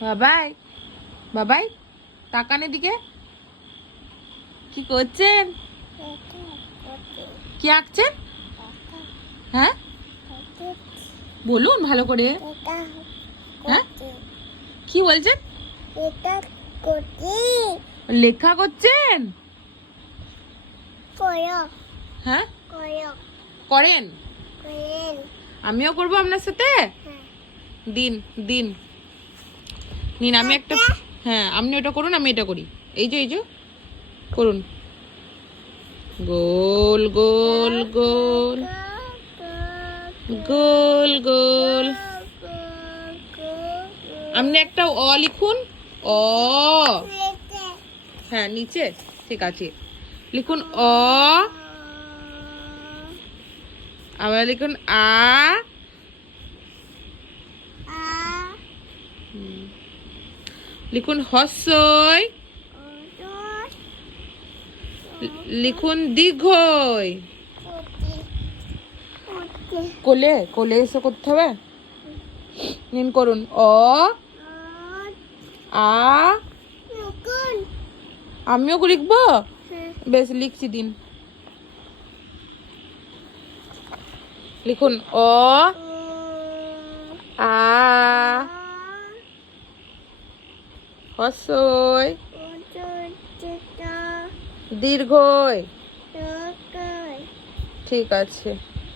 বাবাই বাবাই তাকান এদিকে। কি করছেন? কি আঁকছেন? হ্যাঁ বলুন ভালো করে। হ্যাঁ কি বলছেন? লেখা করছেন? হ্যাঁ করেন? আমিও করবো আপনার সাথে। দিন দিন নিন আমি একটা। হ্যাঁ আপনি ওটা করুন আমি এটা করি। এই যে করুন। গোল গোল গোল গোল গোল। আপনি একটা অ লিখুন। অ হ্যাঁ নিচে ঠিক আছে লিখুন। অ আবার লিখুন আ। লিখুন হস্যই। লিখুন দীর্ঘই। কোলে কোলে এসে করতে হবে। নিন করুন। অ আ। আমিও লিখবো। বেশ লিখছি দিন। লিখুন অ আ হস্যই দীর্ঘই। ঠিক আছে।